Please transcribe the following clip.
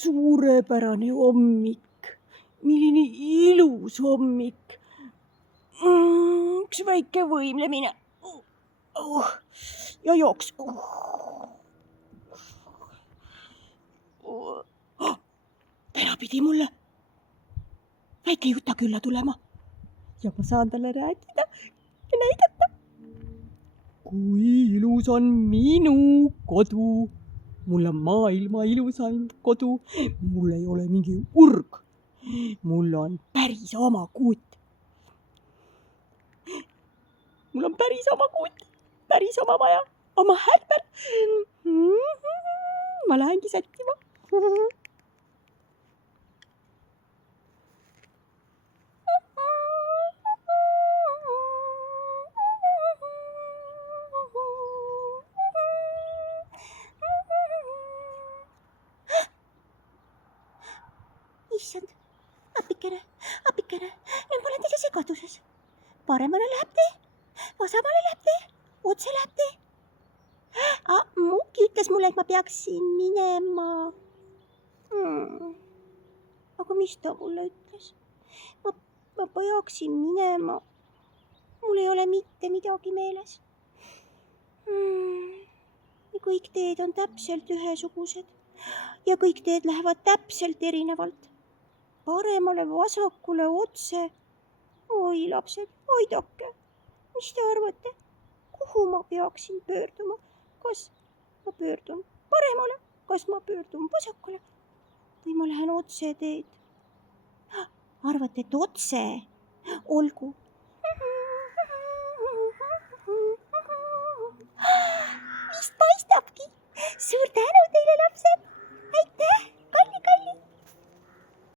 suurepärane hommik, milline ilus hommik. Üks väike võimlemine ja jooks. Täna pidi mulle väike juta külla tulema ja ma saan talle rääkida ja näidata, kui ilus on minu kodu. Mul on maailma ilusaim kodu. Mul ei ole mingi urg. Mul on päris oma kuut. Mul on päris oma kuut, päris oma maja, oma härber. Ma lähengi sättima. Issand, apikene, nüüd ma olen teise segaduses. Paremale läheb tee, vasamale läheb tee, otse läheb tee. Muki ütles mulle, et ma peaksin minema. Aga mis ta mulle ütles? Ma peaksin minema. Mul ei ole mitte midagi meeles. Ja kõik teed on täpselt ühesugused ja kõik teed lähevad täpselt erinevalt. Paremale, vasakule, otse. Oi, lapsed, aidake. Mis te arvate? Kuhu ma peaksin pöörduma? Kas ma pöördun paremale? Kas ma pöördun vasakule? Või ma lähen otse teed? Arvate, et otse? Olgu. Vist paistabki. Suur tänu teile, lapsed.